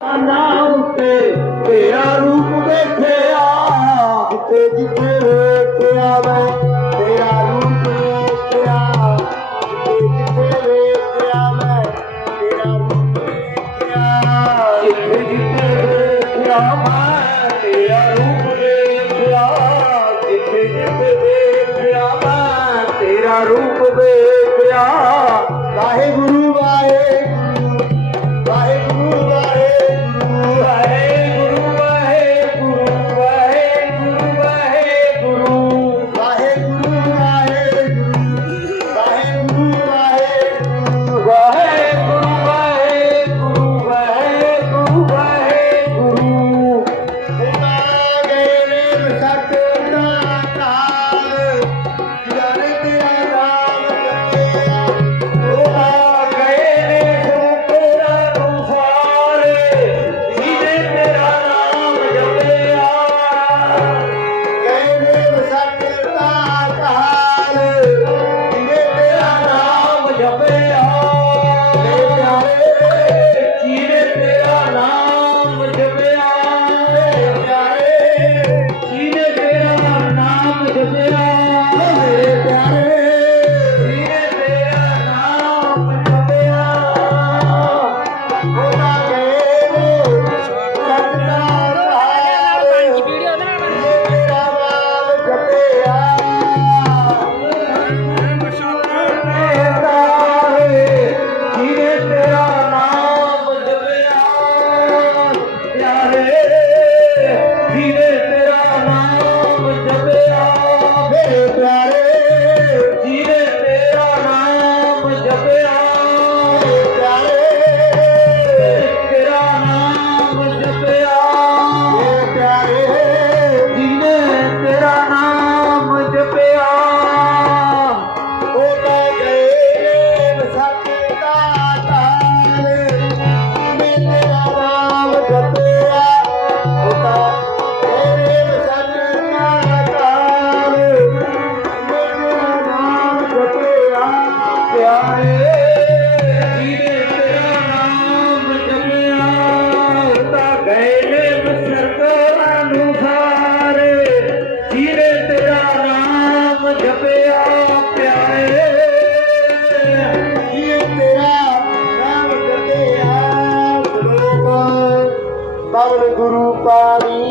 ਤੇਰਾ ਰੂਪ ਦੇਖਿਆ ਜਿੱਥੇ ਜਿੱਥੇ ਵੇਖਿਆ ਤੇਰਾ ਰੂਪ ਜਿੱਥੇ ਜਿੱਥੇ ਤੇਰਾ ਰੂਪ ਦੇਖਿਆ ਜਿੱਥੇ ਤੇਰਾ ਰੂਪ ਦੇਖਿਆ ਜਿੱਥੇ ਜਿੱਥੇ ਵੇਖਿਆ ਮੈਂ, ਤੇਰਾ ਰੂਪ ਦੇਖਿਆ ਵਾਹਿਗੁਰੂ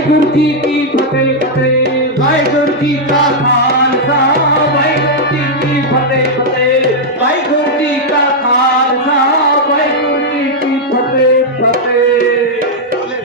वाहेगुरु जी की फतेह फतेह। वाहेगुरु जी का खान।